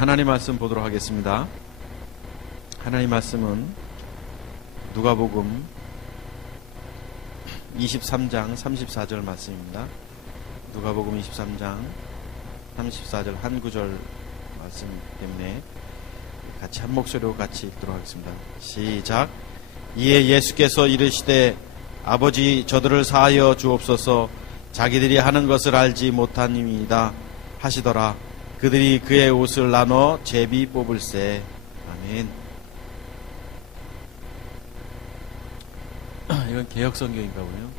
하나님 말씀 보도록 하겠습니다. 하나님 말씀은 누가복음 23장 34절 말씀입니다. 누가복음 23장 34절 한 구절 말씀 때문에 같이 한 목소리로 같이 읽도록 하겠습니다. 시작. 이에 예수께서 이르시되 아버지 저들을 사하여 주옵소서 자기들이 하는 것을 알지 못함이니이다 하시더라. 그들이 그의 옷을 나눠 제비 뽑을세. 아멘. 이건 개역성경인가 보네요.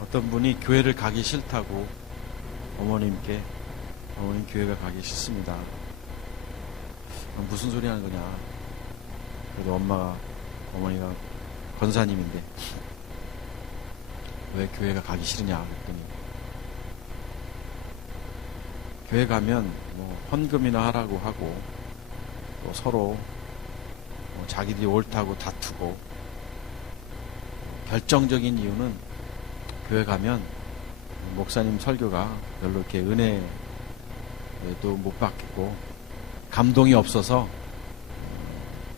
어떤 분이 교회를 가기 싫다고 어머님 교회가 가기 싫습니다. 무슨 소리 하는 거냐. 그래도 어머니가 권사님인데 왜 교회가 가기 싫으냐 그랬더니 교회 가면 뭐 헌금이나 하라고 하고 또 서로 자기들이 옳다고 다투고 결정적인 이유는 교회 가면 목사님 설교가 별로 이렇게 은혜도 못 받겠고 감동이 없어서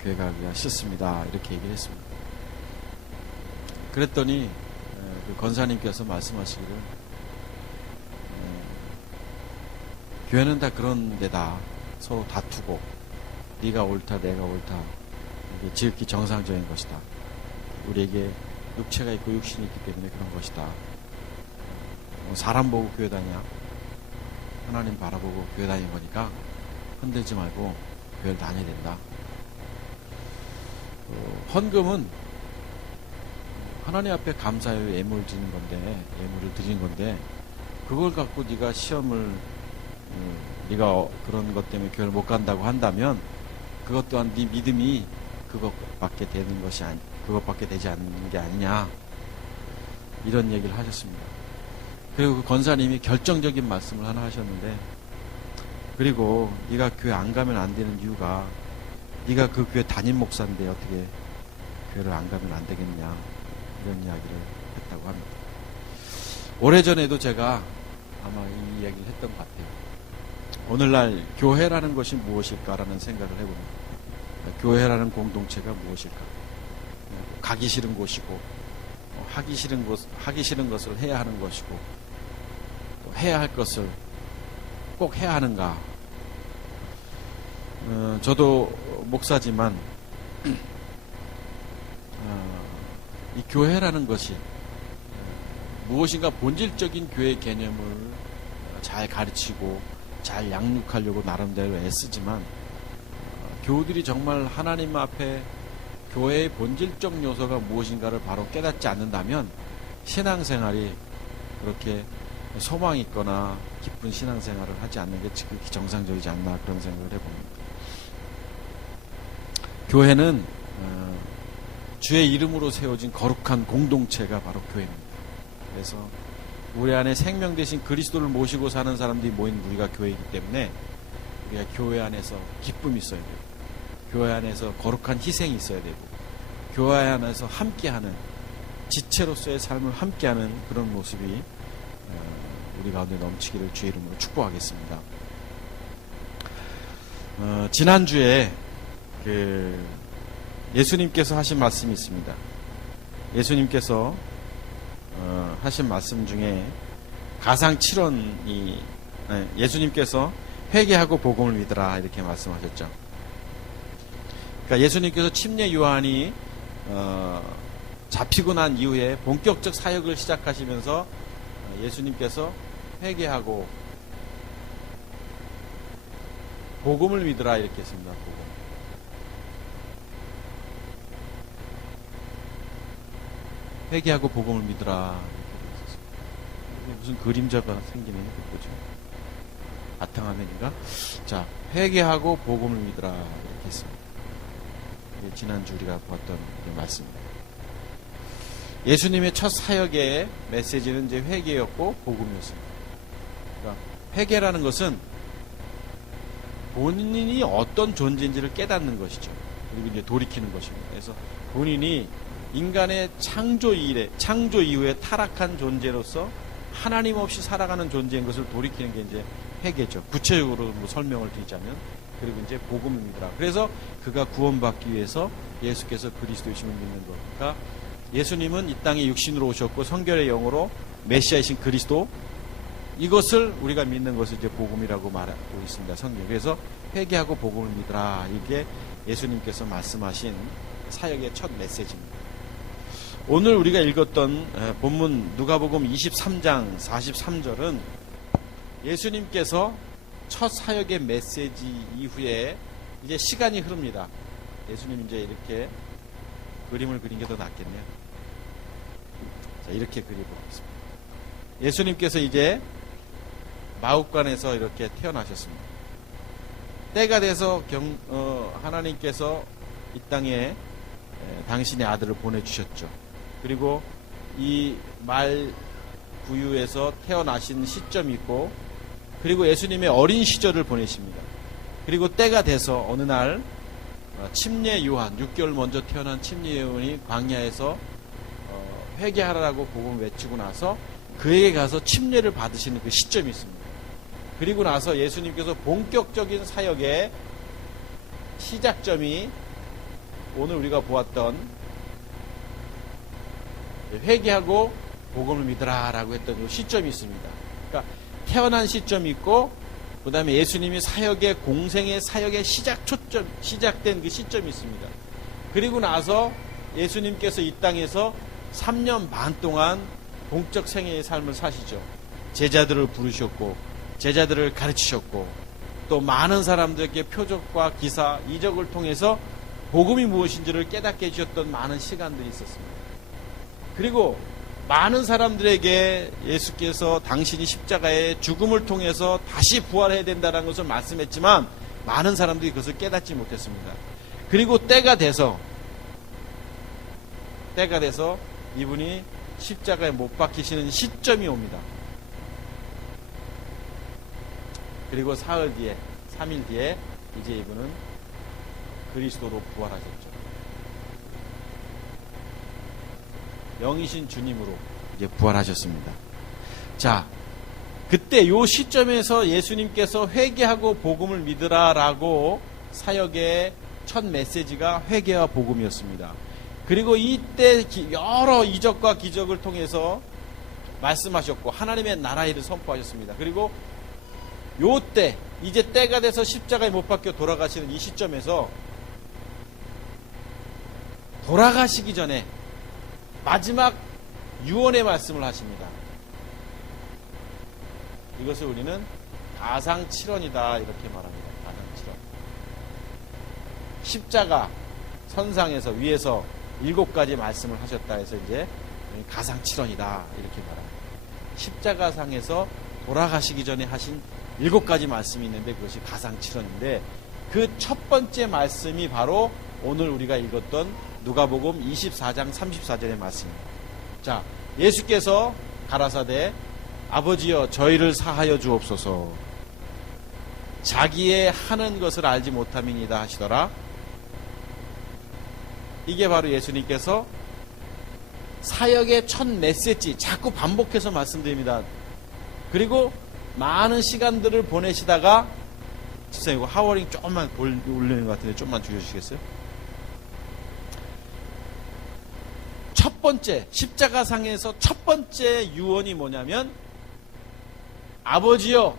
교회 가기가 싫습니다. 이렇게 얘기를 했습니다. 그랬더니 그 권사님께서 말씀하시기를 교회는 다 그런 데다. 서로 다투고 네가 옳다 내가 옳다. 이게 지극히 정상적인 것이다. 우리에게 육체가 있고 육신이 있기 때문에 그런 것이다. 사람 보고 교회 다냐? 하나님 바라보고 교회 다니는 거니까 흔들지 말고 교회를 다녀야 된다. 헌금은 하나님 앞에 감사의 예물을 드리는 건데 그걸 갖고 네가 시험을 네가 그런 것 때문에 교회를 못 간다고 한다면 그것 또한 네 믿음이 그것밖에 되지 않는 게 아니냐, 이런 얘기를 하셨습니다. 그리고 그 권사님이 결정적인 말씀을 하나 하셨는데, 그리고 네가 교회 안 가면 안 되는 이유가 네가 그 교회 담임 목사인데 어떻게 교회를 안 가면 안 되겠냐, 이런 이야기를 했다고 합니다. 오래전에도 제가 아마 이 이야기를 했던 것 같아요. 오늘날 교회라는 것이 무엇일까라는 생각을 해봅니다. 교회라는 공동체가 무엇일까? 가기 싫은 곳이고 하기 싫은 것을 해야 하는 것이고 또 해야 할 것을 꼭 해야 하는가? 저도 목사지만 이 교회라는 것이 무엇인가 본질적인 교회 개념을 잘 가르치고 잘 양육하려고 나름대로 애쓰지만 교우들이 정말 하나님 앞에 교회의 본질적 요소가 무엇인가를 바로 깨닫지 않는다면 신앙생활이 그렇게 소망이 있거나 기쁜 신앙생활을 하지 않는 게 지극히 정상적이지 않나, 그런 생각을 해봅니다. 교회는 주의 이름으로 세워진 거룩한 공동체가 바로 교회입니다. 그래서 우리 안에 생명 대신 그리스도를 모시고 사는 사람들이 모인 우리가 교회이기 때문에 우리가 교회 안에서 기쁨이 있어야 되고, 교회 안에서 거룩한 희생이 있어야 되고, 교회 안에서 함께하는, 지체로서의 삶을 함께하는 그런 모습이 우리 가운데 넘치기를 주의 이름으로 축복하겠습니다. 지난주에 예수님께서 하신 말씀이 있습니다. 예수님께서 하신 말씀 중에 가상 7원이 예수님께서 회개하고 복음을 믿으라, 이렇게 말씀하셨죠. 그러니까 예수님께서 침례 요한이 잡히고 난 이후에 본격적 사역을 시작하시면서 예수님께서 회개하고 복음을 믿으라, 이렇게 했습니다. 회개하고 복음을 믿으라. 무슨 그림자가 생기네요. 그죠? 바탕화면인가? 자, 회개하고 복음을 믿으라, 이렇게 했습니다. 이게 지난주 우리가 봤던 말씀입니다. 예수님의 첫 사역의 메시지는 이제 회개였고 복음이었습니다. 그러니까 회개라는 것은 본인이 어떤 존재인지를 깨닫는 것이죠. 그리고 이제 돌이키는 것입니다. 그래서 본인이 인간의 창조 이후에 타락한 존재로서 하나님 없이 살아가는 존재인 것을 돌이키는 게 이제 회개죠. 구체적으로 뭐 설명을 드리자면, 그리고 이제 복음입니다. 그래서 그가 구원받기 위해서 예수께서 그리스도이심을 믿는 것. 그러니까 예수님은 이 땅에 육신으로 오셨고 성결의 영으로 메시아이신 그리스도, 이것을 우리가 믿는 것을 이제 복음이라고 말하고 있습니다. 성경. 그래서 회개하고 복음을 믿으라. 이게 예수님께서 말씀하신 사역의 첫 메시지입니다. 오늘 우리가 읽었던 본문 누가복음 23장 43절은 예수님께서 첫 사역의 메시지 이후에 이제 시간이 흐릅니다. 예수님 이제 이렇게 그림을 그린 게 더 낫겠네요. 자, 이렇게 그려보겠습니다. 예수님께서 이제 마옥관에서 이렇게 태어나셨습니다. 때가 돼서 하나님께서 이 땅에 당신의 아들을 보내주셨죠. 그리고 이 말 구유에서 태어나신 시점이 있고, 그리고 예수님의 어린 시절을 보내십니다. 그리고 때가 돼서 어느 날 침례 요한, 6개월 먼저 태어난 침례 요한이 광야에서 회개하라고 복음을 외치고 나서 그에게 가서 침례를 받으시는 그 시점이 있습니다. 그리고 나서 예수님께서 본격적인 사역의 시작점이 오늘 우리가 보았던 회개하고 복음을 믿으라 라고 했던 그 시점이 있습니다. 그러니까 태어난 시점이 있고, 그 다음에 예수님이 사역의 공생의 사역의 시작된 그 시점이 있습니다. 그리고 나서 예수님께서 이 땅에서 3년 반 동안 공적 생애의 삶을 사시죠. 제자들을 부르셨고, 제자들을 가르치셨고, 또 많은 사람들에게 표적과 기사, 이적을 통해서 복음이 무엇인지를 깨닫게 해주셨던 많은 시간들이 있었습니다. 그리고 많은 사람들에게 예수께서 당신이 십자가의 죽음을 통해서 다시 부활해야 된다는 것을 말씀했지만 많은 사람들이 그것을 깨닫지 못했습니다. 그리고 때가 돼서 이분이 십자가에 못 박히시는 시점이 옵니다. 그리고 사흘 뒤에, 3일 뒤에 이제 이분은 그리스도로 부활하셨죠. 영이신 주님으로 이제 부활하셨습니다. 자, 그때 요 시점에서 예수님께서 회개하고 복음을 믿으라라고 사역의 첫 메시지가 회개와 복음이었습니다. 그리고 이때 여러 이적과 기적을 통해서 말씀하셨고 하나님의 나라의 일을 선포하셨습니다. 그리고 요때 이제 때가 돼서 십자가에 못 박혀 돌아가시는 이 시점에서 돌아가시기 전에 마지막 유언의 말씀을 하십니다. 이것을 우리는 가상칠언이다 이렇게 말합니다. 가상칠언. 십자가 선상에서 위에서 7가지 말씀을 하셨다 해서 이제 가상칠언이다 이렇게 말합니다. 십자가상에서 돌아가시기 전에 하신 7가지 말씀이 있는데 그것이 가상칠언인데, 그 첫 번째 말씀이 바로 오늘 우리가 읽었던 누가복음 24장 34절의 말씀입니다. 자, 예수께서 가라사대 아버지여 저희를 사하여 주옵소서, 자기의 하는 것을 알지 못함이니이다 하시더라. 이게 바로 예수님께서 사역의 첫 메시지 자꾸 반복해서 말씀드립니다. 그리고 많은 시간들을 보내시다가, 지금 이거 하워링 조금만 올리는 것 같은데 좀만 줄여주시겠어요? 첫 번째, 십자가상에서 첫 번째 유언이 뭐냐면, 아버지여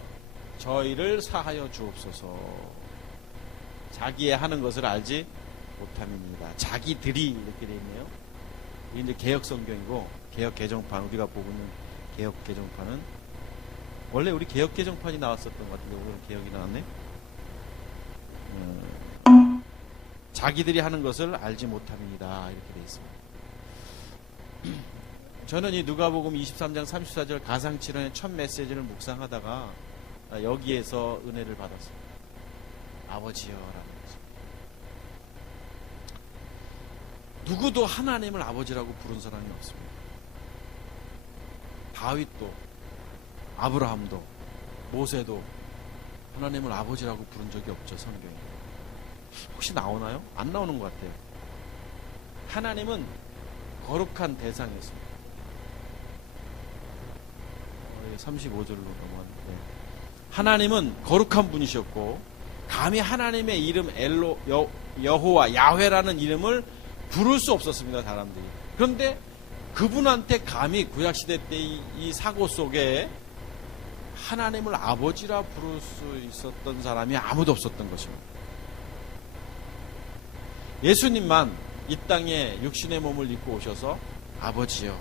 저희를 사하여 주옵소서, 자기의 하는 것을 알지 못함입니다. 자기들이 이렇게 되어 있네요. 이게 이제 개혁 성경이고, 개혁 개정판, 우리가 보고 있는 개혁 개정판은 원래 우리 개혁 개정판이 나왔었던 것 같은데 오늘은 개혁이 나왔네. 자기들이 하는 것을 알지 못함입니다. 이렇게 되어 있습니다. 저는 이 누가복음 23장 34절 가상칠언의 첫 메시지를 묵상하다가 여기에서 은혜를 받았습니다. 아버지여라는 것입니다. 누구도 하나님을 아버지라고 부른 사람이 없습니다. 다윗도, 아브라함도, 모세도 하나님을 아버지라고 부른 적이 없죠. 성경에. 혹시 나오나요? 안 나오는 것 같아요. 하나님은 거룩한 대상이었습니다. 35절로 넘어갔는데, 하나님은 거룩한 분이셨고 감히 하나님의 이름 여호와 야훼라는 이름을 부를 수 없었습니다, 사람들이. 그런데 그분한테 감히 구약시대 때 이 사고 속에 하나님을 아버지라 부를 수 있었던 사람이 아무도 없었던 것입니다. 예수님만 이 땅에 육신의 몸을 입고 오셔서 아버지여,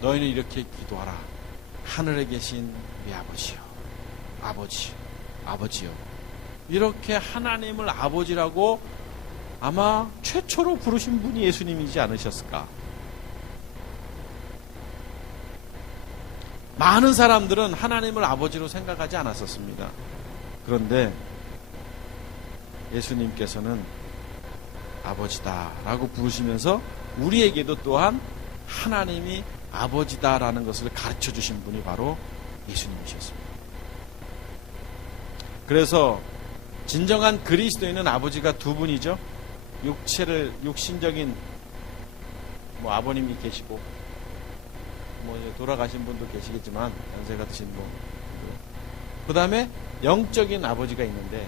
너희는 이렇게 기도하라. 하늘에 계신 우리 아버지여, 아버지여. 이렇게 하나님을 아버지라고 아마 최초로 부르신 분이 예수님이지 않으셨을까? 많은 사람들은 하나님을 아버지로 생각하지 않았었습니다. 그런데 예수님께서는 아버지다라고 부르시면서 우리에게도 또한 하나님이 아버지다라는 것을 가르쳐 주신 분이 바로 예수님이셨습니다. 그래서 진정한 그리스도인은 아버지가 두 분이죠. 육신적인 아버님이 계시고 돌아가신 분도 계시겠지만 연세가 드신 분, 그 다음에 영적인 아버지가 있는데,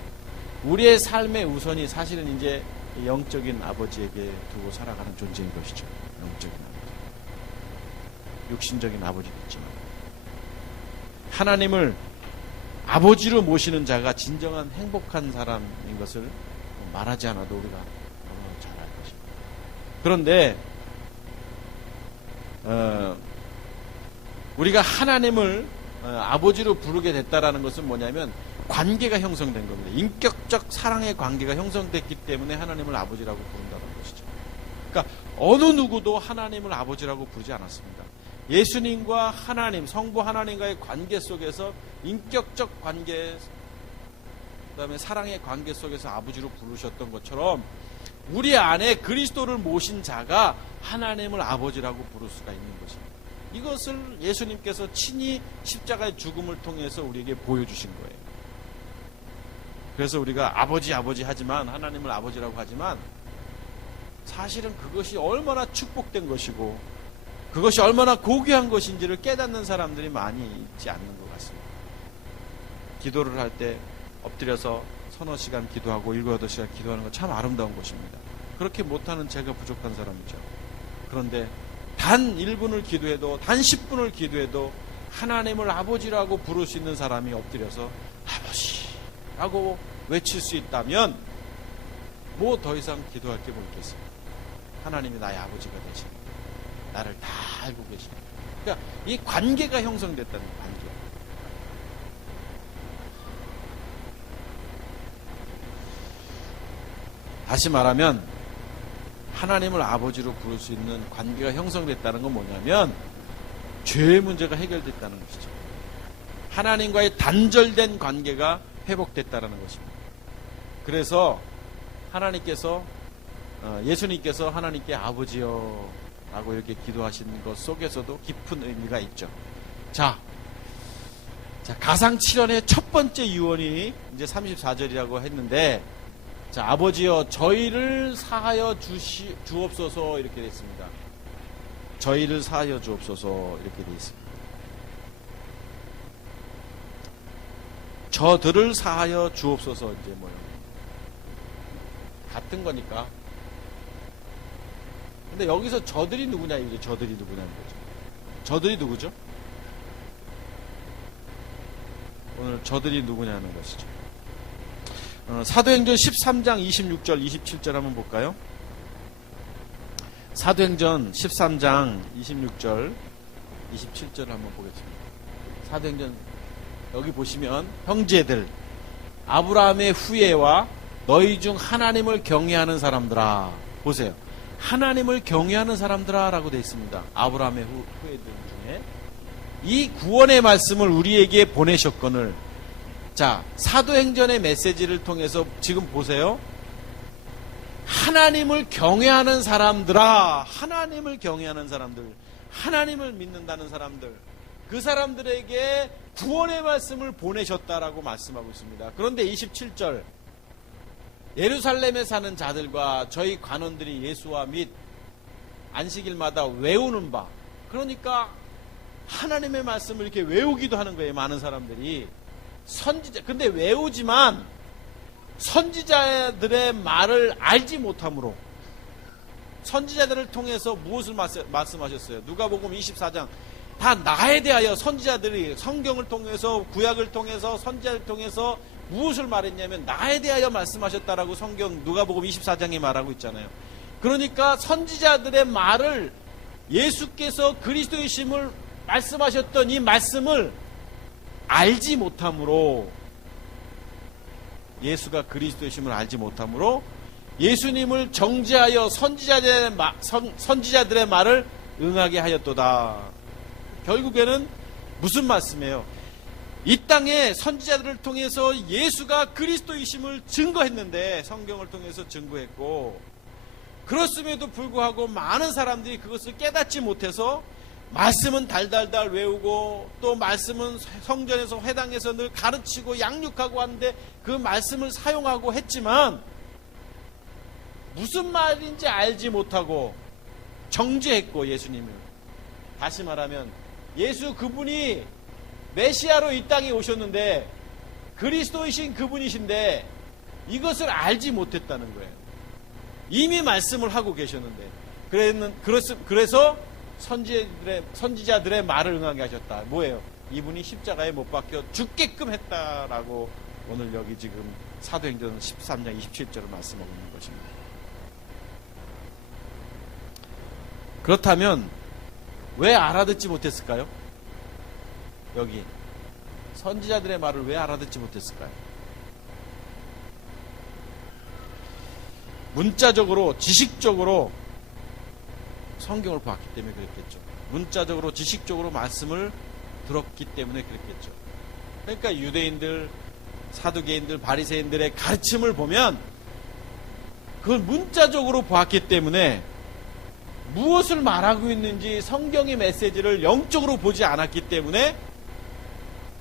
우리의 삶의 우선이 사실은 이제 영적인 아버지에게 두고 살아가는 존재인 것이죠. 영적인 아버지. 육신적인 아버지도 있지만 하나님을 아버지로 모시는 자가 진정한 행복한 사람인 것을 말하지 않아도 우리가 잘 알 것입니다. 그런데 우리가 하나님을 아버지로 부르게 됐다라는 것은 뭐냐면 관계가 형성된 겁니다. 인격적 사랑의 관계가 형성됐기 때문에 하나님을 아버지라고 부른다는 것이죠. 그러니까 어느 누구도 하나님을 아버지라고 부르지 않았습니다. 예수님과 하나님, 성부 하나님과의 관계 속에서 인격적 관계, 그 다음에 사랑의 관계 속에서 아버지로 부르셨던 것처럼 우리 안에 그리스도를 모신 자가 하나님을 아버지라고 부를 수가 있는 것입니다. 이것을 예수님께서 친히 십자가의 죽음을 통해서 우리에게 보여주신 거예요. 그래서 우리가 아버지 하지만, 하나님을 아버지라고 하지만 사실은 그것이 얼마나 축복된 것이고 그것이 얼마나 고귀한 것인지를 깨닫는 사람들이 많이 있지 않는 것 같습니다. 기도를 할 때 엎드려서 서너 시간 기도하고 7, 8시간 기도하는 건 참 아름다운 것입니다. 그렇게 못하는 제가 부족한 사람이죠. 그런데 단 1분을 기도해도, 단 10분을 기도해도 하나님을 아버지라고 부를 수 있는 사람이 엎드려서 아버지라고 외칠 수 있다면 뭐 더 이상 기도할 게 뭐 있겠습니까? 하나님이 나의 아버지가 되십니다. 나를 다 알고 계십니다. 그러니까 이 관계가 형성됐다는 관계. 다시 말하면 하나님을 아버지로 부를 수 있는 관계가 형성됐다는 건 뭐냐면 죄의 문제가 해결됐다는 것이죠. 하나님과의 단절된 관계가 회복됐다는 것입니다. 그래서 하나님께서 예수님께서 하나님께 아버지여 라고 이렇게 기도하신 것 속에서도 깊은 의미가 있죠. 자, 가상칠언의 첫 번째 유언이 이제 34절이라고 했는데, 자, 아버지여 저희를 사하여 주옵소서 이렇게 되어 있습니다. 저희를 사하여 주옵소서 이렇게 되어 있습니다. 저들을 사하여 주옵소서, 이제 같은 거니까. 근데 여기서 저들이 누구냐, 이제 저들이 누구냐는 거죠. 저들이 누구죠? 오늘 저들이 누구냐는 것이죠. 사도행전 13장 26절 27절 한번 볼까요? 사도행전 13장 26절 27절 한번 보겠습니다. 사도행전 여기 보시면 형제들, 아브라함의 후예와 너희 중 하나님을 경외하는 사람들아, 보세요. 하나님을 경외하는 사람들아 라고 되어 있습니다. 아브라함의 후예들 중에 이 구원의 말씀을 우리에게 보내셨거늘. 자, 사도행전의 메시지를 통해서 지금 보세요. 하나님을 경외하는 사람들아, 하나님을 경외하는 사람들, 하나님을 믿는다는 사람들, 그 사람들에게 구원의 말씀을 보내셨다라고 말씀하고 있습니다. 그런데 27절 예루살렘에 사는 자들과 저희 관원들이 예수와 및 안식일마다 외우는 바, 그러니까 하나님의 말씀을 이렇게 외우기도 하는 거예요. 많은 사람들이 선지자, 근데 외우지만 선지자들의 말을 알지 못함으로, 선지자들을 통해서 무엇을 말씀하셨어요? 누가복음 24장, 다 나에 대하여 선지자들이 성경을 통해서, 구약을 통해서, 선지자를 통해서 무엇을 말했냐면 나에 대하여 말씀하셨다라고 성경 누가복음 24장에 말하고 있잖아요. 그러니까 선지자들의 말을, 예수께서 그리스도이심을 말씀하셨던 이 말씀을 알지 못함으로, 예수가 그리스도이심을 알지 못함으로 예수님을 정죄하여 선지자들의 말을 응하게 하였도다. 결국에는 무슨 말씀이에요? 이 땅에 선지자들을 통해서 예수가 그리스도이심을 증거했는데, 성경을 통해서 증거했고, 그렇음에도 불구하고 많은 사람들이 그것을 깨닫지 못해서 말씀은 달달달 외우고, 또 말씀은 성전에서 회당에서 늘 가르치고 양육하고 하는데 그 말씀을 사용하고 했지만 무슨 말인지 알지 못하고 정죄했고, 예수님을, 다시 말하면 예수 그분이 메시아로 이 땅에 오셨는데 그리스도이신 그분이신데 이것을 알지 못했다는 거예요. 이미 말씀을 하고 계셨는데, 그래서 선지자들의 말을 응하게 하셨다. 뭐예요? 이분이 십자가에 못 박혀 죽게끔 했다라고 오늘 여기 지금 사도행전 13장 27절을 말씀하고 있는 것입니다. 그렇다면 왜 알아듣지 못했을까요? 여기 선지자들의 말을 왜 알아듣지 못했을까요? 문자적으로, 지식적으로 성경을 봤기 때문에 그랬겠죠. 문자적으로, 지식적으로 말씀을 들었기 때문에 그랬겠죠. 그러니까 유대인들, 사두개인들, 바리새인들의 가르침을 보면 그걸 문자적으로 보았기 때문에 무엇을 말하고 있는지 성경의 메시지를 영적으로 보지 않았기 때문에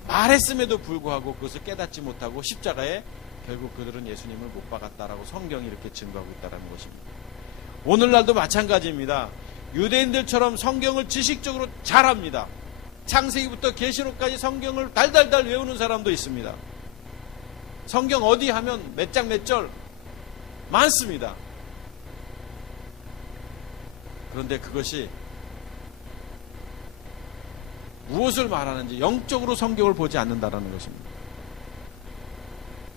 말했음에도 불구하고 그것을 깨닫지 못하고 십자가에 결국 그들은 예수님을 못 박았다라고 성경이 이렇게 증거하고 있다는 것입니다. 오늘날도 마찬가지입니다. 유대인들처럼 성경을 지식적으로 잘합니다. 창세기부터 계시록까지 성경을 달달달 외우는 사람도 있습니다. 성경 어디 하면 몇 장 몇 절 많습니다. 그런데 그것이 무엇을 말하는지 영적으로 성경을 보지 않는다는 것입니다.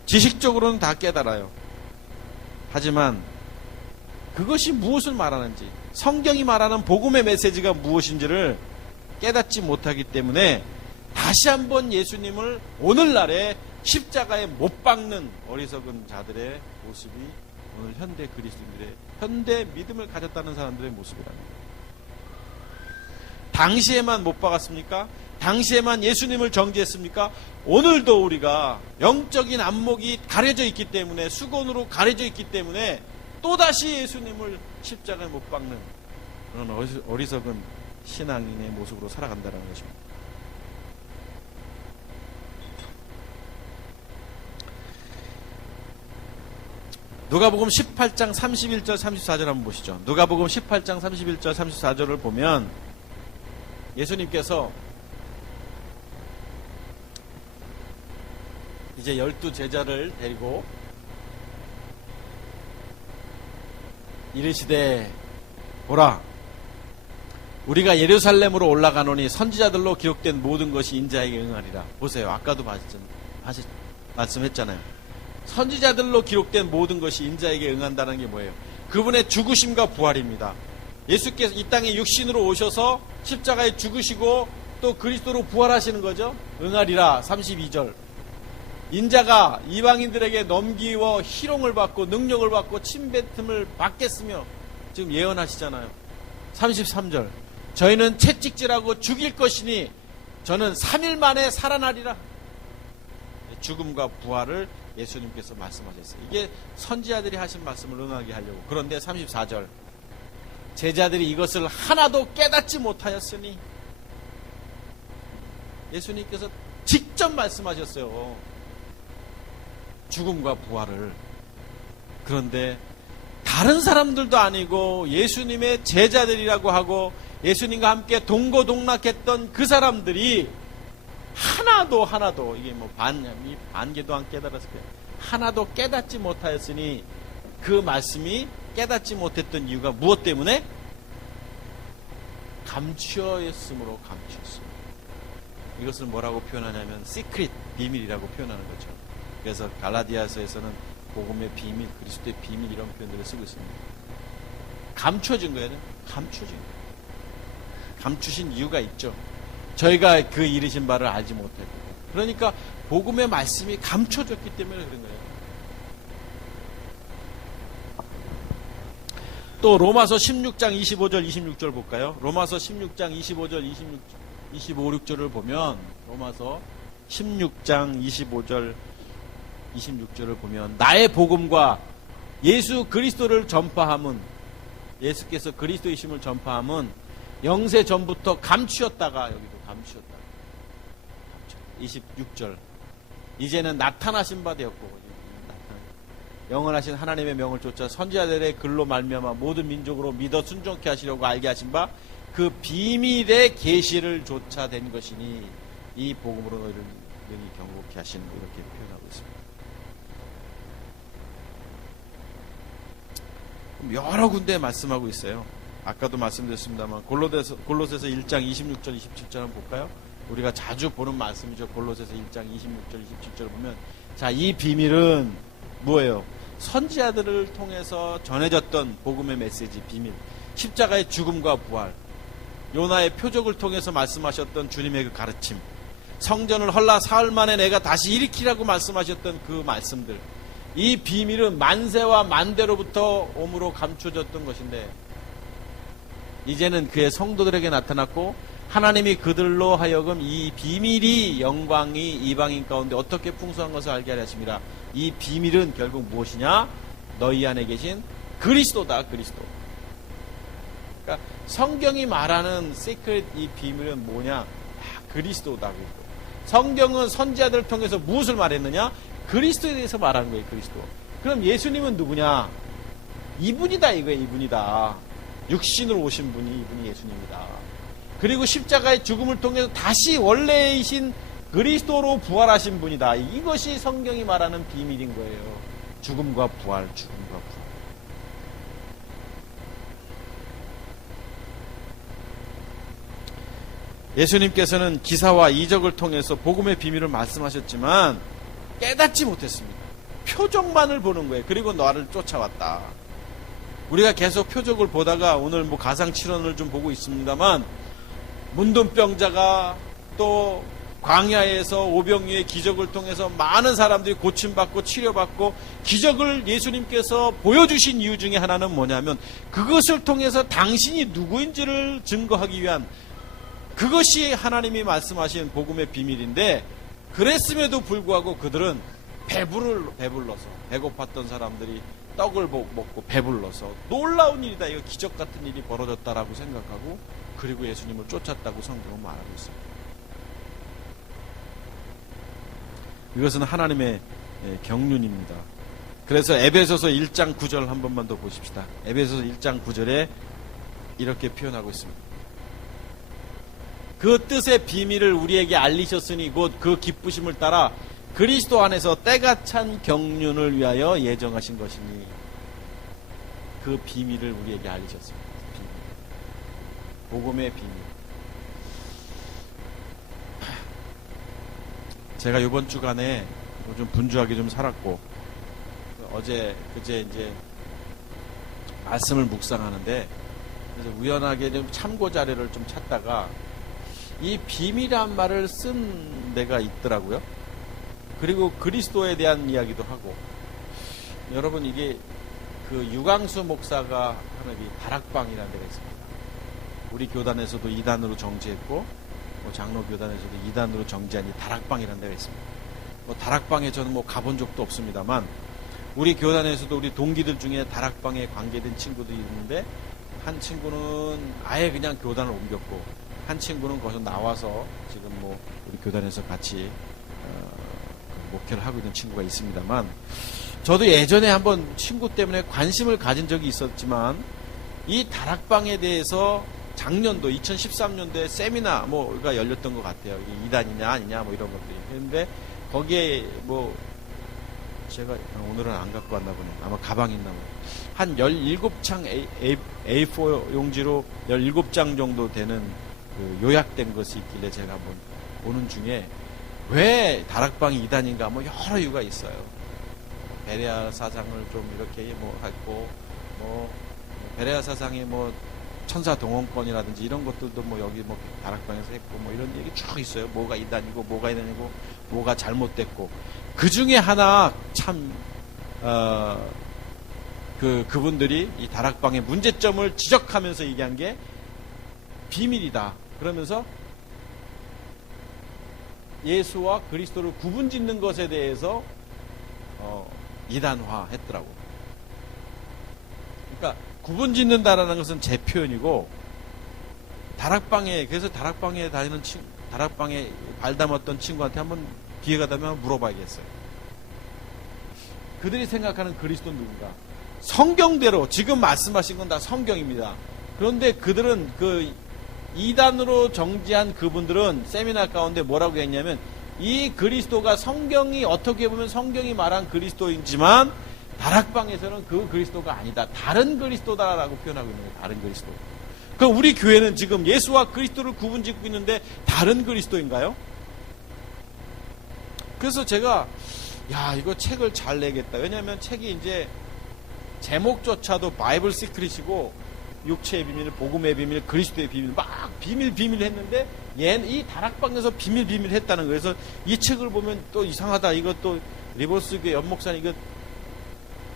지식적으로는 다 깨달아요. 하지만 그것이 무엇을 말하는지, 성경이 말하는 복음의 메시지가 무엇인지를 깨닫지 못하기 때문에 다시 한번 예수님을 오늘날에 십자가에 못 박는 어리석은 자들의 모습이 오늘 현대 그리스도인들의, 현대 믿음을 가졌다는 사람들의 모습이랍니다. 당시에만 못 박았습니까? 당시에만 예수님을 정죄했습니까? 오늘도 우리가 영적인 안목이 가려져 있기 때문에, 수건으로 가려져 있기 때문에 또다시 예수님을 십자가에 못 박는 그런 어리석은 신앙인의 모습으로 살아간다는 것입니다. 누가복음 18장 31절 34절 한번 보시죠. 누가복음 18장 31절 34절을 보면 예수님께서 이제 12제자를 데리고 이르시되 보라, 우리가 예루살렘으로 올라가노니 선지자들로 기록된 모든 것이 인자에게 응하리라. 보세요. 아까도 말씀했잖아요. 선지자들로 기록된 모든 것이 인자에게 응한다는 게 뭐예요? 그분의 죽으심과 부활입니다. 예수께서 이 땅에 육신으로 오셔서 십자가에 죽으시고 또 그리스도로 부활하시는 거죠. 응하리라. 32절. 인자가 이방인들에게 넘기워 희롱을 받고 능력을 받고 침뱉음을 받겠으며 지금 예언하시잖아요. 33절. 저희는 채찍질하고 죽일 것이니 저는 3일 만에 살아나리라. 죽음과 부활을 예수님께서 말씀하셨어요. 이게 선지자들이 하신 말씀을 응하게 하려고. 그런데 34절. 제자들이 이것을 하나도 깨닫지 못하였으니, 예수님께서 직접 말씀하셨어요. 죽음과 부활을. 그런데 다른 사람들도 아니고 예수님의 제자들이라고 하고 예수님과 함께 동고동락했던 그 사람들이 하나도 이게 뭐 반개도 안 깨달았을 거예요. 하나도 깨닫지 못하였으니 그 말씀이 깨닫지 못했던 이유가 무엇 때문에? 감추어였으므로 감추었습니다. 이것을 뭐라고 표현하냐면 시크릿, 비밀이라고 표현하는 거죠. 그래서 갈라디아서에서는 복음의 비밀, 그리스도의 비밀 이런 표현들을 쓰고 있습니다. 감춰진 거예요. 감춰진 거예요. 감추신 이유가 있죠. 저희가 그 이르신 바를 알지 못했고, 그러니까 복음의 말씀이 감춰졌기 때문에 그런 거예요. 또 로마서 16장 25절 26절 볼까요? 로마서 16장 25절 25, 6절을 보면, 로마서 16장 25절 26절을 보면, 나의 복음과 예수 그리스도를 전파함은, 예수께서 그리스도이심을 전파함은 영세 전부터 감추었다가, 여기도 감추었다. 26절, 이제는 나타나신 바 되었고, 영원하신 하나님의 명을 쫓아 선지자들의 글로 말미암아 모든 민족으로 믿어 순종케 하시려고 알게 하신 바 그 비밀의 계시를 조차 된 것이니 이 복음으로 너희를 능히 경고케 하시는, 이렇게 표현하고 있습니다. 여러 군데 말씀하고 있어요. 아까도 말씀드렸습니다만 골로새서 1장 26절 27절 한번 볼까요? 우리가 자주 보는 말씀이죠. 골로새서 1장 26절 27절을 보면, 자, 이 비밀은 뭐예요? 선지자들을 통해서 전해졌던 복음의 메시지, 비밀, 십자가의 죽음과 부활, 요나의 표적을 통해서 말씀하셨던 주님의 그 가르침, 성전을 헐라 사흘 만에 내가 다시 일으키라고 말씀하셨던 그 말씀들, 이 비밀은 만세와 만대로부터 오므로 감춰졌던 것인데 이제는 그의 성도들에게 나타났고, 하나님이 그들로 하여금 이 비밀이 영광이 이방인 가운데 어떻게 풍성한 것을 알게 하려 하심이라. 이 비밀은 결국 무엇이냐? 너희 안에 계신 그리스도다. 그리스도. 그러니까 성경이 말하는 시크릿, 이 비밀은 뭐냐? 그리스도다. 그리스도. 성경은 선지자들을 통해서 무엇을 말했느냐? 그리스도에 대해서 말하는 거예요. 그리스도. 그럼 예수님은 누구냐? 이분이다. 이거예요. 이분이다. 육신으로 오신 분이 이분이 예수님이다. 그리고 십자가의 죽음을 통해서 다시 원래이신 그리스도로 부활하신 분이다. 이것이 성경이 말하는 비밀인 거예요. 죽음과 부활, 죽음과 부활. 예수님께서는 기사와 이적을 통해서 복음의 비밀을 말씀하셨지만 깨닫지 못했습니다. 표적만을 보는 거예요. 그리고 나를 쫓아왔다. 우리가 계속 표적을 보다가 오늘 뭐 가상칠언을 좀 보고 있습니다만, 문둥병자가 또 광야에서 오병이의 기적을 통해서 많은 사람들이 고침받고 치료받고, 기적을 예수님께서 보여주신 이유 중에 하나는 뭐냐면 그것을 통해서 당신이 누구인지를 증거하기 위한, 그것이 하나님이 말씀하신 복음의 비밀인데, 그랬음에도 불구하고 그들은 배불러서, 배고팠던 사람들이 떡을 먹고 배불러서 놀라운 일이다, 이거 기적 같은 일이 벌어졌다라고 생각하고, 그리고 예수님을 쫓았다고 성경은 말하고 있습니다. 이것은 하나님의 경륜입니다. 그래서 에베소서 1장 9절 한 번만 더 보십시다. 에베소서 1장 9절에 이렇게 표현하고 있습니다. 그 뜻의 비밀을 우리에게 알리셨으니 곧 그 기쁘심을 따라 그리스도 안에서 때가 찬 경륜을 위하여 예정하신 것이니, 그 비밀을 우리에게 알리셨습니다. 비밀. 복음의 비밀. 제가 이번 주간에 좀 분주하게 좀 살았고, 어제 그제 이제 말씀을 묵상하는데, 그래서 우연하게 좀 참고 자료를 좀 찾다가 이 비밀이란 말을 쓴 데가 있더라고요. 그리고 그리스도에 대한 이야기도 하고. 여러분, 이게 그 유광수 목사가 하는 이 다락방이라는 데가 있습니다. 우리 교단에서도 2단으로 정지했고, 장로 교단에서도 2단으로 정지한 이 다락방이라는 데가 있습니다. 다락방에 저는 가본 적도 없습니다만, 우리 교단에서도 우리 동기들 중에 다락방에 관계된 친구들이 있는데, 한 친구는 아예 그냥 교단을 옮겼고, 한 친구는 거기서 나와서 지금 우리 교단에서 같이 목회를 하고 있는 친구가 있습니다만, 저도 예전에 한번 친구 때문에 관심을 가진 적이 있었지만, 이 다락방에 대해서 작년도 2013년도에 세미나 뭐가 열렸던 것 같아요. 이단이냐 아니냐 뭐 이런 것들이. 그런데 거기에 뭐 제가 오늘은 안 갖고 왔나 보네. 아마 가방에 있나 보네. 한 17장 A4 용지로 17장 정도 되는 그 요약된 것이 있길래 제가 한번 보는 중에, 왜 다락방이 이단인가 뭐 여러 이유가 있어요. 베레아 사상을 좀 이렇게 뭐 했고, 뭐 베레아 사상이 뭐 천사 동원권이라든지 이런 것들도 뭐 여기 뭐 다락방에서 했고 뭐 이런 얘기 쭉 있어요. 뭐가 이단이고 뭐가 이단이고 뭐가 잘못됐고, 그 중에 하나 참 그분들이 이 다락방의 문제점을 지적하면서 얘기한 게 비밀이다. 그러면서 예수와 그리스도를 구분짓는 것에 대해서 이단화했더라고. 그러니까 구분짓는다라는 것은 제 표현이고, 그래서 다락방에 다니는 다락방에 발 담았던 친구한테 한번 기회가 되면 물어봐야겠어요. 그들이 생각하는 그리스도는 누군가? 성경대로 지금 말씀하신 건 다 성경입니다. 그런데 그들은 그 이단으로 정지한 그분들은 세미나 가운데 뭐라고 했냐면, 이 그리스도가 성경이 어떻게 보면 성경이 말한 그리스도이지만 다락방에서는 그 그리스도가 아니다. 다른 그리스도다라고 표현하고 있는 거예요. 다른 그리스도. 그럼 우리 교회는 지금 예수와 그리스도를 구분짓고 있는데 다른 그리스도인가요? 그래서 제가 이거 책을 잘 내겠다. 왜냐하면 책이 이제 제목조차도 바이블 시크릿이고, 육체의 비밀, 복음의 비밀, 그리스도의 비밀, 막 비밀 했는데 이 다락방에서 비밀 했다는 거예요. 그래서 이 책을 보면 또 이상하다. 이것도 리버스교회 연목사님 이거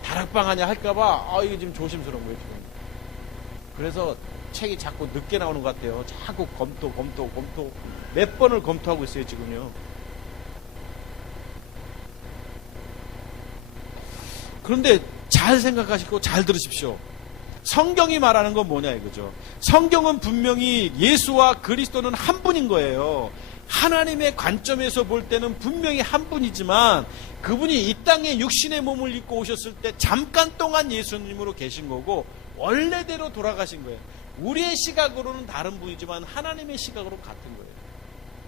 다락방 하냐 할까봐 이게 지금 조심스러운 거예요 지금. 그래서 책이 자꾸 늦게 나오는 것 같아요. 자꾸 검토 몇 번을 검토하고 있어요 지금요. 그런데 잘 생각하시고 잘 들으십시오. 성경이 말하는 건 뭐냐 이거죠. 성경은 분명히 예수와 그리스도는 한 분인 거예요. 하나님의 관점에서 볼 때는 분명히 한 분이지만, 그분이 이 땅에 육신의 몸을 입고 오셨을 때 잠깐 동안 예수님으로 계신 거고 원래대로 돌아가신 거예요. 우리의 시각으로는 다른 분이지만 하나님의 시각으로 같은 거예요.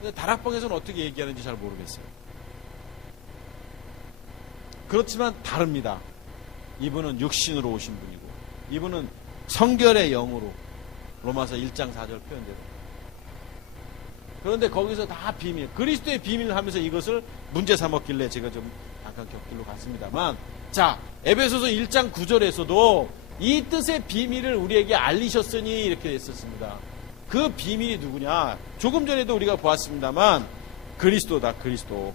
근데 다락방에서는 어떻게 얘기하는지 잘 모르겠어요. 그렇지만 다릅니다. 이분은 육신으로 오신 분이고, 이분은 성결의 영으로, 로마서 1장 4절 표현대로. 그런데 거기서 다 비밀, 그리스도의 비밀을 하면서 이것을 문제 삼았길래 제가 좀 잠깐 격길로 갔습니다만, 자, 에베소서 1장 9절에서도 이 뜻의 비밀을 우리에게 알리셨으니 이렇게 했었습니다. 그 비밀이 누구냐? 조금 전에도 우리가 보았습니다만 그리스도다. 그리스도.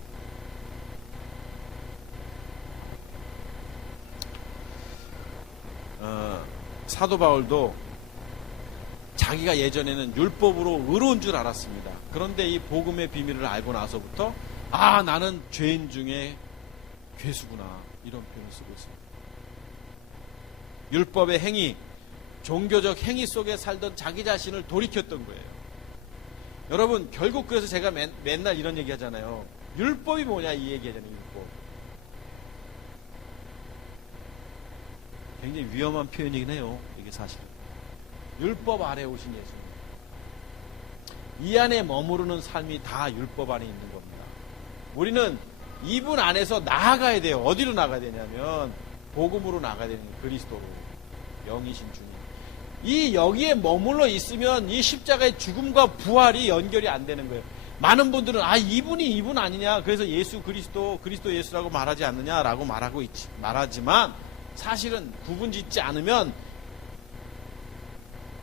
사도 바울도 자기가 예전에는 율법으로 의로운 줄 알았습니다. 그런데 이 복음의 비밀을 알고 나서부터 나는 죄인 중에 괴수구나, 이런 표현을 쓰고 있습니다. 율법의 행위, 종교적 행위 속에 살던 자기 자신을 돌이켰던 거예요. 여러분, 결국 그래서 제가 맨날 이런 얘기 하잖아요. 율법이 뭐냐 이 얘기 하잖아요. 율법. 굉장히 위험한 표현이긴 해요. 이게 사실. 율법 아래 오신 예수님. 이 안에 머무르는 삶이 다 율법 안에 있는 겁니다. 우리는 이분 안에서 나아가야 돼요. 어디로 나가야 되냐면 복음으로 나가야 되는 거예요. 그리스도로. 영이신 주님. 이 여기에 머물러 있으면 이 십자가의 죽음과 부활이 연결이 안 되는 거예요. 많은 분들은 이분이 이분 아니냐, 그래서 예수 그리스도 예수라고 말하지 않느냐라고 말하지만 사실은 구분짓지 않으면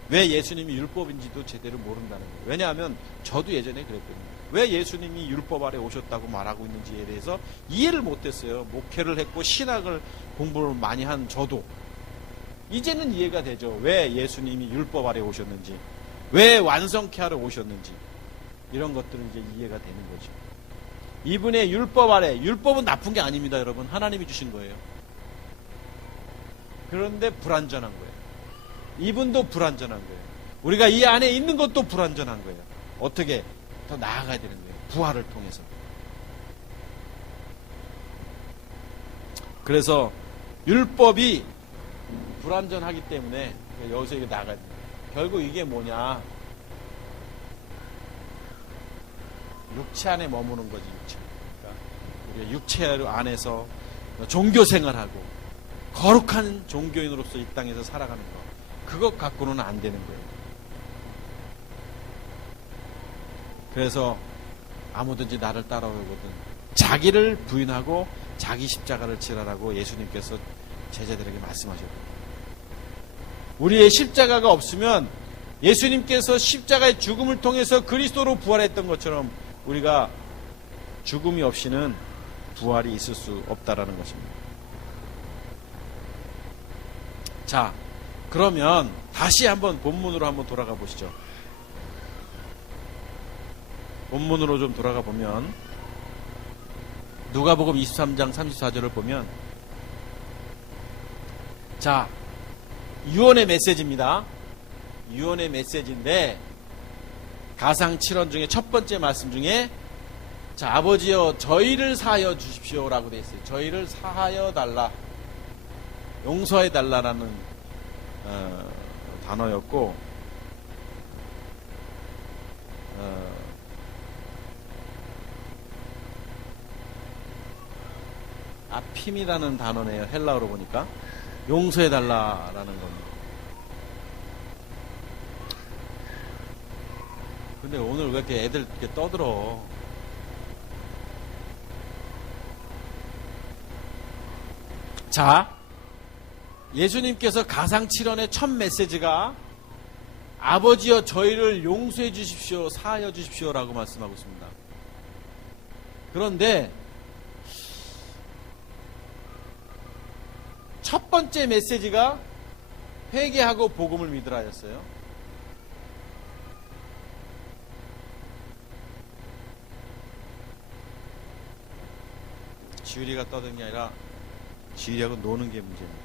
왜 예수님이 율법인지도 제대로 모른다는 거예요. 왜냐하면 저도 예전에 그랬거든요. 왜 예수님이 율법 아래 오셨다고 말하고 있는지에 대해서 이해를 못했어요. 목회를 했고 신학을 공부를 많이 한 저도. 이제는 이해가 되죠. 왜 예수님이 율법 아래 오셨는지, 왜 완성케 하러 오셨는지, 이런 것들은 이제 이해가 되는 거죠. 이분의 율법 아래, 율법은 나쁜 게 아닙니다, 여러분. 하나님이 주신 거예요. 그런데 불완전한 거예요. 이분도 불완전한 거예요. 우리가 이 안에 있는 것도 불완전한 거예요. 어떻게 더 나아가야 되는 거예요. 부활을 통해서. 그래서 율법이 불완전하기 때문에 여기서 이게 나가야 돼. 결국 이게 뭐냐? 육체 안에 머무는 거지, 육체. 그러니까 우리가 육체 안에서 종교 생활하고 거룩한 종교인으로서 이 땅에서 살아가는 거. 그것 갖고는 안 되는 거예요. 그래서 아무든지 나를 따라오거든 자기를 부인하고 자기 십자가를 지라라고 예수님께서 제자들에게 말씀하셨거든요. 우리의 십자가가 없으면 예수님께서 십자가의 죽음을 통해서 그리스도로 부활했던 것처럼 우리가 죽음이 없이는 부활이 있을 수 없다라는 것입니다. 자, 그러면 다시 한번 본문으로 한번 돌아가 보시죠. 본문으로 좀 돌아가 보면 누가복음 23장 34절을 보면 자, 유언의 메시지입니다. 유언의 메시지인데 가상 7원 중에 첫 번째 말씀 중에 자, 아버지여 저희를 사하여 주십시오라고 되어 있어요. 저희를 사하여 달라, 용서해 달라라는 단어였고 아핌이라는 단어네요. 헬라어로 보니까 용서해 달라라는 겁니다. 근데 오늘 왜 이렇게 애들 이렇게 떠들어? 자, 예수님께서 가상칠언의 첫 메시지가 아버지여 저희를 용서해 주십시오, 사하여 주십시오라고 말씀하고 있습니다. 그런데 첫 번째 메시지가 회개하고 복음을 믿으라였어요. 지율이가 떠드는 게 아니라 지율이하고 노는 게 문제입니다.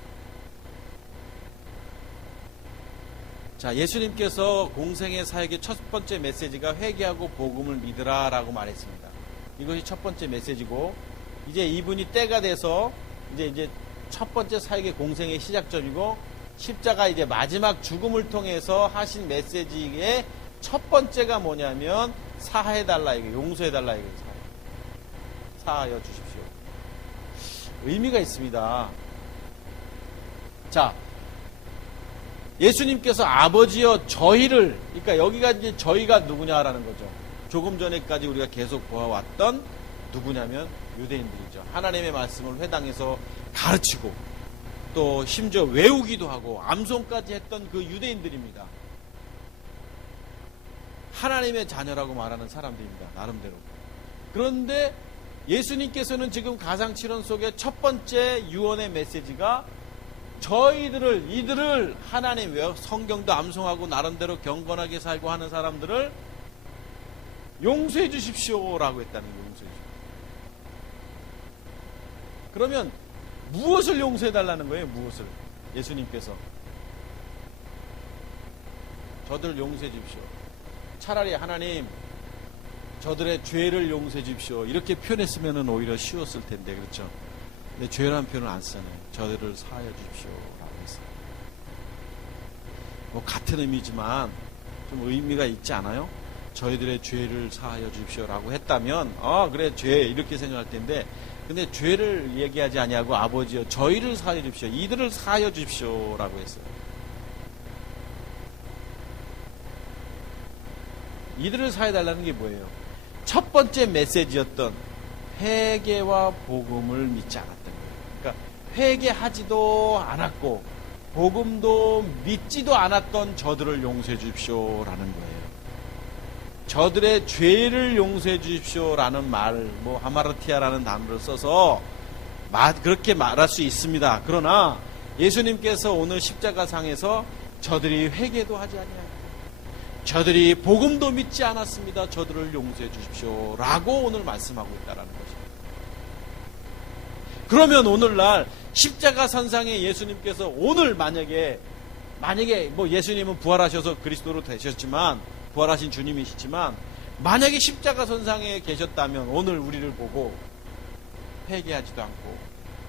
자, 예수님께서 공생의 사역의 첫 번째 메시지가 회개하고 복음을 믿으라라고 말했습니다. 이것이 첫 번째 메시지고, 이제 이분이 때가 돼서 이제 첫 번째 사역의 공생의 시작점이고, 십자가 이제 마지막 죽음을 통해서 하신 메시지의 첫 번째가 뭐냐면 사하해달라, 이거 용서해달라, 이거 사하여 주십시오. 의미가 있습니다. 자, 예수님께서 아버지여 저희를, 그러니까 여기가 이제 저희가 누구냐라는 거죠. 조금 전에까지 우리가 계속 보아왔던 누구냐면 유대인들이죠. 하나님의 말씀을 회당에서 가르치고 또 심지어 외우기도 하고 암송까지 했던 그 유대인들입니다. 하나님의 자녀라고 말하는 사람들입니다. 나름대로. 그런데 예수님께서는 지금 가상칠언 속의 첫 번째 유언의 메시지가 이들을 하나님, 성경도 암송하고 나름대로 경건하게 살고 하는 사람들을 용서해 주십시오라고 했다는 거예요. 용서해 주십시오. 그러면 무엇을 용서해 달라는 거예요? 무엇을? 예수님께서 저들을 용서해 주십시오. 차라리 하나님 저들의 죄를 용서해 주십시오 이렇게 표현했으면 오히려 쉬웠을 텐데, 그렇죠? 근데 죄라는 표현을 안 쓰잖아요. 저들을 사하여 주십시오라고 했어요. 뭐 같은 의미지만 좀 의미가 있지 않아요? 저희들의 죄를 사하여 주십시오라고 했다면 그래 죄 이렇게 생각할 텐데, 근데 죄를 얘기하지 아니하고 아버지여 저희를 사하여 주십시오, 이들을 사하여 주십시오라고 했어요. 이들을 사하여 달라는 게 뭐예요? 첫 번째 메시지였던 회개와 복음을 믿지 않았던 거예요. 그러니까 회개하지도 않았고 복음도 믿지도 않았던 저들을 용서해 주십시오라는 거예요. 저들의 죄를 용서해 주십시오라는 말, 뭐 하마르티아라는 단어를 써서 그렇게 말할 수 있습니다. 그러나 예수님께서 오늘 십자가상에서 저들이 회개도 하지 아니하고 저들이 복음도 믿지 않았습니다. 저들을 용서해 주십시오라고 오늘 말씀하고 있다라는 것입니다. 그러면 오늘날 십자가 선상에 예수님께서 오늘 만약에 뭐 예수님은 부활하셔서 그리스도로 되셨지만, 부활하신 주님이시지만, 만약에 십자가 선상에 계셨다면 오늘 우리를 보고 회개하지도 않고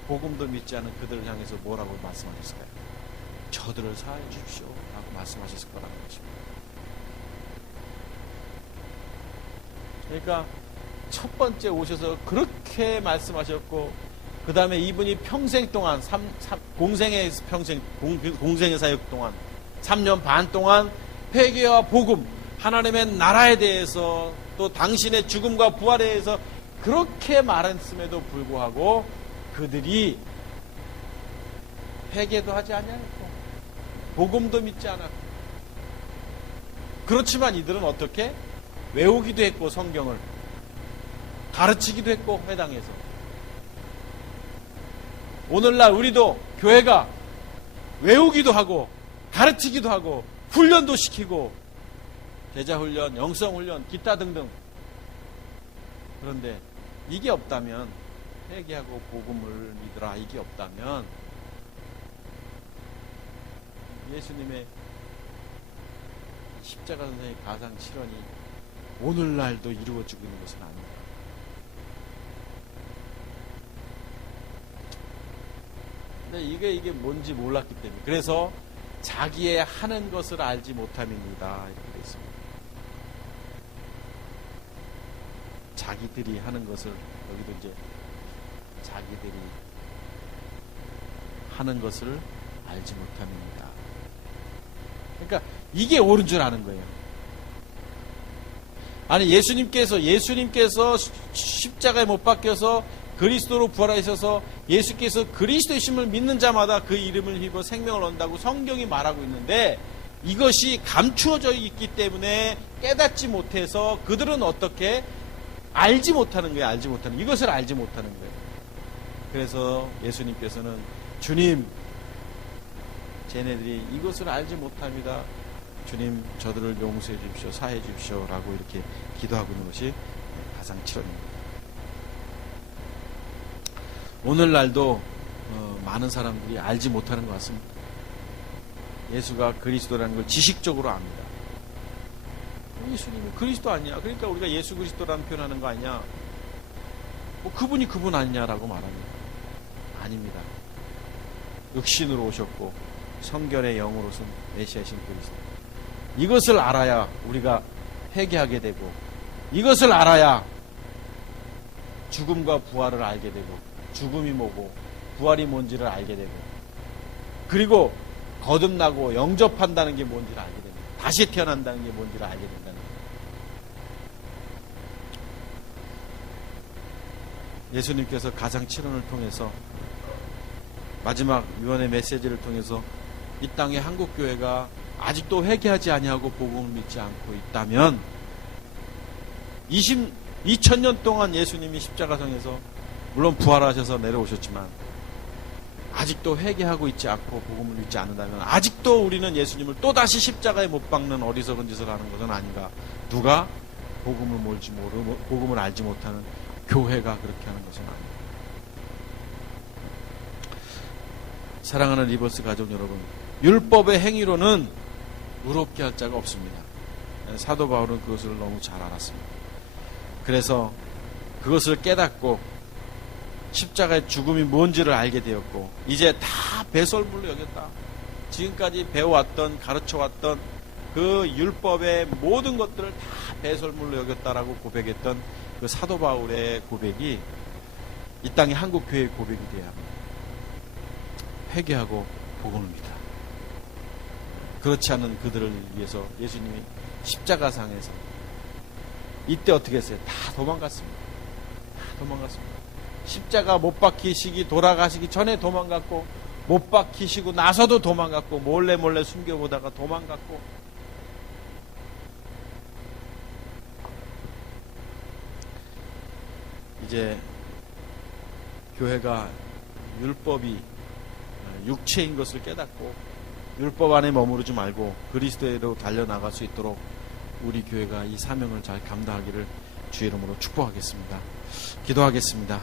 복음도 믿지 않은 그들을 향해서 뭐라고 말씀하셨을까요? 저들을 사하여 주십시오 라고 말씀하셨을 거라는 것입니다. 그러니까 첫 번째 오셔서 그렇게 말씀하셨고, 그 다음에 이분이 평생 동안 공생의 사역 동안 3년 반 동안 회개와 복음, 하나님의 나라에 대해서, 또 당신의 죽음과 부활에 대해서 그렇게 말했음에도 불구하고 그들이 회개도 하지 않았고 복음도 믿지 않았고, 그렇지만 이들은 어떻게? 외우기도 했고, 성경을 가르치기도 했고, 회당에서. 오늘날 우리도 교회가 외우기도 하고 가르치기도 하고 훈련도 시키고, 제자훈련, 영성훈련, 기타 등등. 그런데 이게 없다면, 회개하고 복음을 믿으라, 이게 없다면 예수님의 십자가 선생의 가상 실현이 오늘날도 이루어지고 있는 것은 아닙니다. 근데 이게 뭔지 몰랐기 때문에, 그래서 자기의 하는 것을 알지 못함입니다, 이렇게 됐습니다. 자기들이 하는 것을, 여기도 이제 자기들이 하는 것을 알지 못함입니다. 그러니까 이게 옳은 줄 아는 거예요. 아니, 예수님께서 십자가에 못 박혀서 그리스도로 부활하셔서 예수께서 그리스도이심을 믿는 자마다 그 이름을 힘입어 생명을 얻는다고 성경이 말하고 있는데, 이것이 감추어져 있기 때문에 깨닫지 못해서 그들은 어떻게 알지 못하는 거예요. 이것을 알지 못하는 거예요. 그래서 예수님께서는, 주님, 쟤네들이 이것을 알지 못합니다. 주님, 저들을 용서해 주십시오, 사해 주십시오 라고 이렇게 기도하고 있는 것이 가상 7원입니다. 오늘날도 많은 사람들이 알지 못하는 것 같습니다. 예수가 그리스도라는 걸 지식적으로 압니다. 예수님이 그리스도 아니냐, 그러니까 우리가 예수 그리스도라는 표현하는 거 아니냐, 뭐 그분이 그분 아니냐라고 말합니다. 아닙니다. 육신으로 오셨고 성결의 영으로서 메시아신 그리스도, 이것을 알아야 우리가 회개하게 되고, 이것을 알아야 죽음과 부활을 알게 되고, 죽음이 뭐고 부활이 뭔지를 알게 되고, 그리고 거듭나고 영접한다는 게 뭔지를 알게 됩니다. 다시 태어난다는 게 뭔지를 알게 된다는 거예요. 예수님께서 가상 7원을 통해서, 마지막 유언의 메시지를 통해서 이 땅의 한국교회가 아직도 회개하지 아니하고 복음을 믿지 않고 있다면, 2000년 동안 예수님이 십자가상에서 물론 부활하셔서 내려오셨지만 아직도 회개하고 있지 않고 복음을 믿지 않는다면, 아직도 우리는 예수님을 또다시 십자가에 못 박는 어리석은 짓을 하는 것은 아닌가. 누가? 복음을 몰지 모르고 복음을 알지 못하는 교회가 그렇게 하는 것은 아닙니다. 사랑하는 리버스 가족 여러분, 율법의 행위로는 의롭게 할 자가 없습니다. 사도 바울은 그것을 너무 잘 알았습니다. 그래서 그것을 깨닫고 십자가의 죽음이 뭔지를 알게 되었고, 이제 다 배설물로 여겼다. 지금까지 배워왔던, 가르쳐왔던 그 율법의 모든 것들을 다 배설물로 여겼다라고 고백했던 그 사도 바울의 고백이 이 땅의 한국 교회의 고백이 돼야 합니다. 회개하고 복음을 믿어. 그렇지 않은 그들을 위해서 예수님이 십자가상에서 이때 어떻게 했어요? 다 도망갔습니다. 십자가 못 박히시기, 돌아가시기 전에 도망갔고, 못 박히시고 나서도 도망갔고, 몰래 숨겨보다가 도망갔고, 이제 교회가 율법이 육체인 것을 깨닫고 율법 안에 머무르지 말고 그리스도로 달려나갈 수 있도록 우리 교회가 이 사명을 잘 감당하기를 주의 이름으로 축복하겠습니다. 기도하겠습니다.